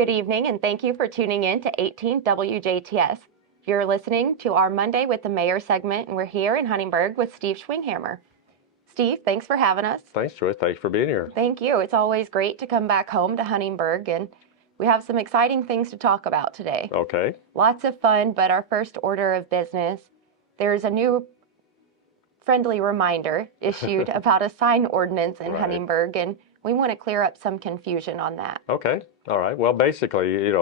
Good evening, and thank you for tuning in to 18 WJTS. You're listening to our Monday with the Mayor segment, and we're here in Huntingburg with Steve Schwinghamer. Steve, thanks for having us. Thanks, Joyce. Thanks for being here. Thank you. It's always great to come back home to Huntingburg, and we have some exciting things to talk about today. Okay. Lots of fun, but our first order of business, there's a new friendly reminder issued about a sign ordinance in Huntingburg, and we want to clear up some confusion on that. Okay. All right. Well, basically,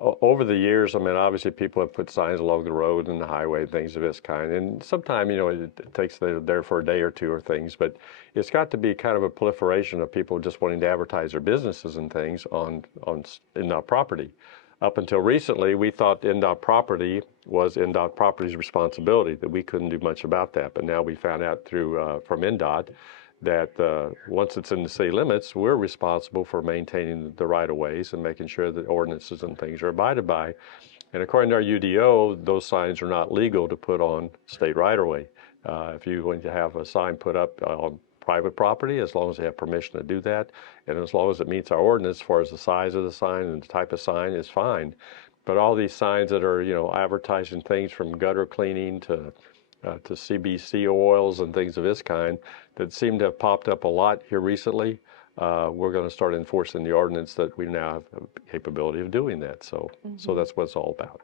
over the years, I mean, obviously people have put signs along the road and the highway, things of this kind. And sometimes, it takes there for a day or two or things, but it's got to be kind of a proliferation of people just wanting to advertise their businesses and things on NDOT property. Up until recently, we thought NDOT property was NDOT property's responsibility, that we couldn't do much about that. But now we found out from NDOT that once it's in the city limits, we're responsible for maintaining the right-of-ways and making sure that ordinances and things are abided by. And according to our UDO, those signs are not legal to put on state right-of-way. If you're going to have a sign put up on private property, as long as they have permission to do that, and as long as it meets our ordinance as far as the size of the sign and the type of sign, is fine. But all these signs that are, advertising things from gutter cleaning to CBC oils and things of this kind that seem to have popped up a lot here recently, we're going to start enforcing the ordinance that we now have the capability of doing that. So that's what it's all about.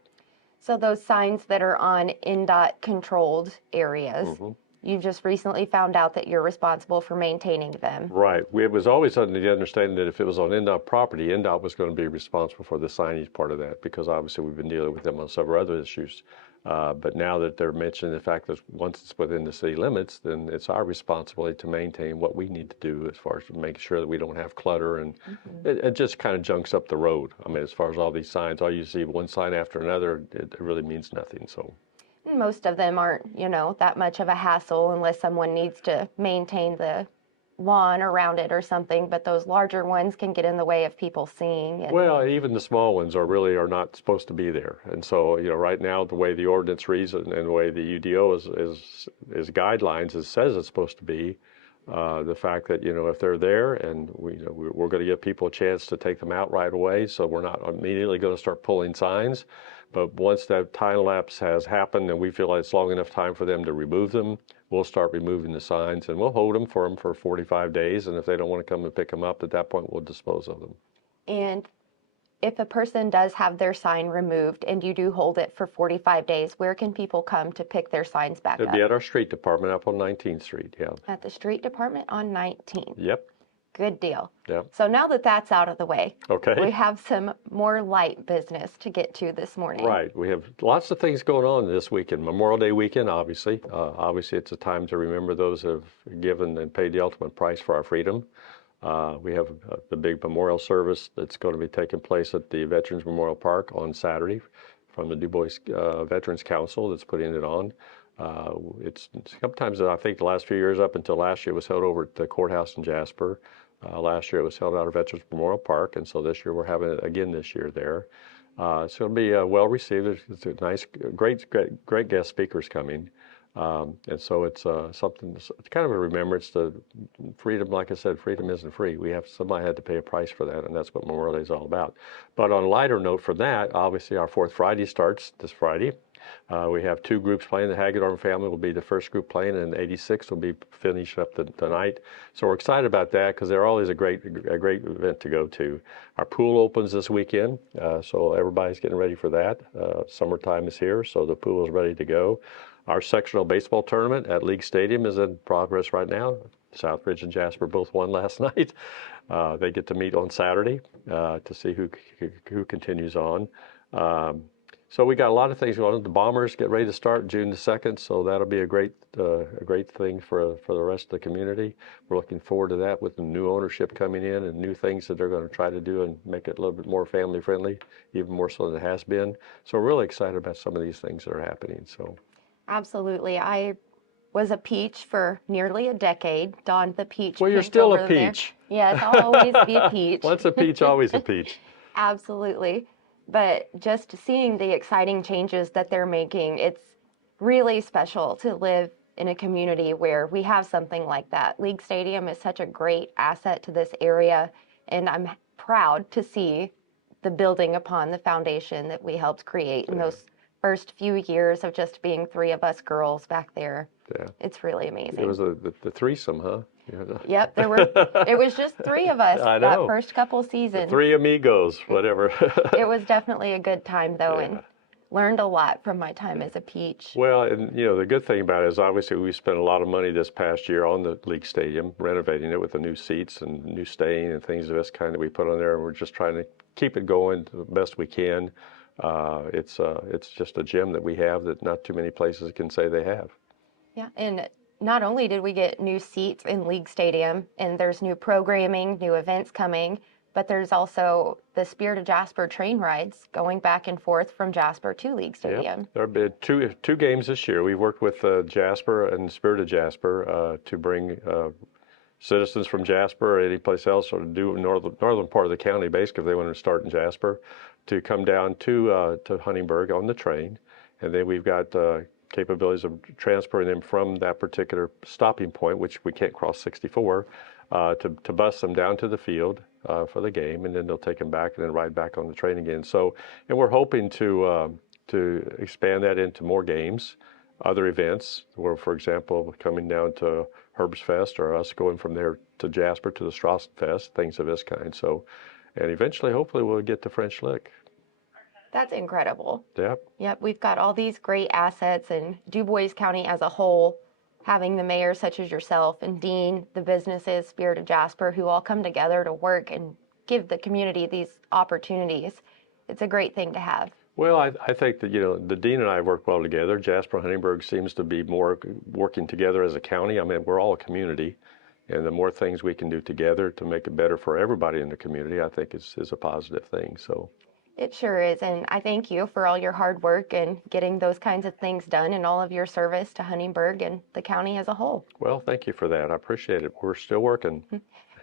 So those signs that are on NDOT controlled areas, you just recently found out that you're responsible for maintaining them. Right. It was always under the understanding that if it was on NDOT property, NDOT was going to be responsible for the signage part of that, because obviously we've been dealing with them on several other issues. But now that they're mentioning the fact that once it's within the city limits, then it's our responsibility to maintain what we need to do as far as making sure that we don't have clutter, and it just kind of junks up the road. I mean, as far as all these signs, all you see one sign after another, it really means nothing. So most of them aren't, that much of a hassle unless someone needs to maintain the lawn around it or something, but those larger ones can get in the way of people seeing. Well, even the small ones are not supposed to be there. And so, right now, the way the ordinance reads and the way the UDO is guidelines, it says it's supposed to be, the fact that, if they're there and we're going to give people a chance to take them out right away, so we're not immediately going to start pulling signs. But once that time lapse has happened and we feel like it's long enough time for them to remove them, we'll start removing the signs, and we'll hold them for 45 days. And if they don't want to come and pick them up, at that point, we'll dispose of them. And if a person does have their sign removed and you do hold it for 45 days, where can people come to pick their signs back up? It'd be at our street department up on 19th Street, yeah. At the street department on 19th? Yep. Good deal. Yep. So now that that's out of the way, okay, we have some more light business to get to this morning. Right. We have lots of things going on this weekend. Memorial Day weekend, obviously. Obviously, it's a time to remember those who have given and paid the ultimate price for our freedom. We have the big memorial service that's going to be taking place at the Veterans Memorial Park on Saturday from the Du Bois Veterans Council that's putting it on. It's sometimes, I think the last few years up until last year, it was held over at the courthouse in Jasper. Last year it was held out of Veterans Memorial Park, and so this year we're having it again this year there. It's going to be well received. It's a nice, great guest speakers coming. And so it's something, it's kind of a remembrance to freedom. Like I said, freedom isn't free. Somebody had to pay a price for that, and that's what Memorial Day is all about. But on a lighter note from that, obviously our Fourth Friday starts this Friday. We have two groups playing. The Hagedorn family will be the first group playing, and 86 will be finishing up the night. So we're excited about that because they're always a great event to go to. Our pool opens this weekend, so everybody's getting ready for that. Summertime is here, so the pool is ready to go. Our sectional baseball tournament at League Stadium is in progress right now. Southbridge and Jasper both won last night. They get to meet on Saturday to see who continues on. So we got a lot of things going on. The Bombers get ready to start June the 2nd, so that'll be a great thing for the rest of the community. We're looking forward to that with the new ownership coming in and new things that they're going to try to do and make it a little bit more family friendly, even more so than it has been. So we're really excited about some of these things that are happening. So, absolutely. I was a Peach for nearly a decade, donned the Peach. Well, you're still a Peach. Yes, I'll always be a Peach. Once a Peach, always a Peach. Absolutely. But just seeing the exciting changes that they're making, it's really special to live in a community where we have something like that. League Stadium is such a great asset to this area, and I'm proud to see the building upon the foundation that we helped create in those first few years of just being three of us girls back there. Yeah. It's really amazing. It was the threesome, huh? Yeah. Yep, it was just three of us I that know. first couple The seasons. three amigos, whatever. It was definitely a good time though, Yeah. and learned a lot from my time as a Peach. Well, and the good thing about it is obviously we spent a lot of money this past year on the league stadium, renovating it with the new seats and new staying and things of this kind that we put on there. And we're just trying to keep it going the best we can. It's just a gem that we have that not too many places can say they have. Yeah, and not only did we get new seats in League Stadium, and there's new programming, new events coming, but there's also the Spirit of Jasper train rides going back and forth from Jasper to League Stadium. Yep. There have been two games this year. We've worked with Jasper and Spirit of Jasper to bring citizens from Jasper or any place else, or to do northern part of the county, basically, if they wanted to start in Jasper, to come down to Huntingburg on the train. And then we've got capabilities of transferring them from that particular stopping point, which we can't cross 64, to bus them down to the field for the game, and then they'll take them back and then ride back on the train again. So, and we're hoping to expand that into more games, other events, where, for example, coming down to Herbst Fest, or us going from there to Jasper to the Strawson Fest, things of this kind. So, and eventually, hopefully, we'll get to French Lick. That's incredible. Yep. Yep, we've got all these great assets, and DuBois County as a whole, having the mayor such as yourself and Dean, the businesses, Spirit of Jasper, who all come together to work and give the community these opportunities. It's a great thing to have. Well, I think that, the Dean and I work well together. Jasper and Huntingburg seems to be more working together as a county. I mean, we're all a community, and the more things we can do together to make it better for everybody in the community, I think is a positive thing. So. It sure is, and I thank you for all your hard work and getting those kinds of things done and all of your service to Huntingburg and the county as a whole. Well, thank you for that. I appreciate it. We're still working.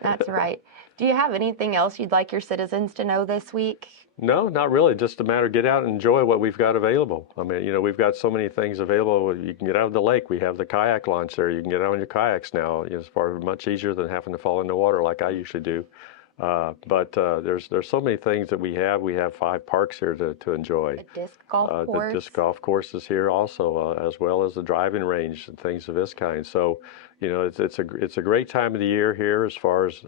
That's right. Do you have anything else you'd like your citizens to know this week? No, not really. Just a matter of get out and enjoy what we've got available. I mean, we've got so many things available. You can get out of the lake. We have the kayak launch there. You can get out on your kayaks now. It's far much easier than having to fall in the water like I usually do. But there's so many things that we have. We have 5 parks here to enjoy. The disc golf course. The disc golf course is here also, as well as the driving range and things of this kind. So, it's a great time of the year here as far as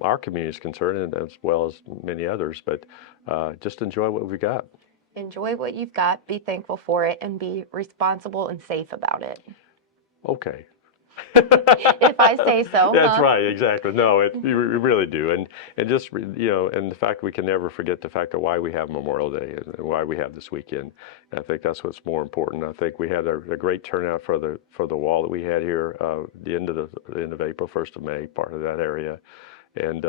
our community is concerned, and as well as many others. But just enjoy what we've got. Enjoy what you've got. Be thankful for it, and be responsible and safe about it. Okay. If I say so. That's right, exactly. No, you really do, and just and the fact that we can never forget the fact of why we have Memorial Day and why we have this weekend. And I think that's what's more important. I think we had a great turnout for the wall that we had here the end of April, 1st of May, part of that area, and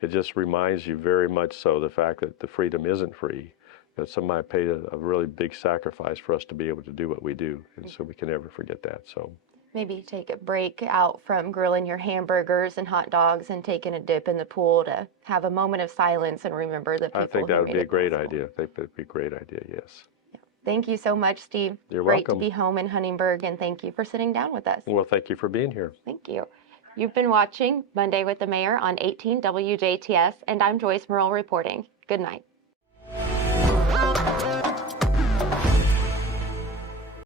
it just reminds you very much so the fact that the freedom isn't free. That somebody paid a really big sacrifice for us to be able to do what we do, and so we can never forget that. So. Maybe take a break out from grilling your hamburgers and hot dogs and taking a dip in the pool to have a moment of silence and remember the people. I think that would be a great possible. idea. I think that would be a great idea, yes. Yeah. Thank you so much, Steve. You're Great welcome. to be home in Huntingburg, and thank you for sitting down with us. Well, thank you for being here. Thank you. You've been watching Monday with the Mayor on 18 WJTS, and I'm Joyce Murrell reporting. Good night.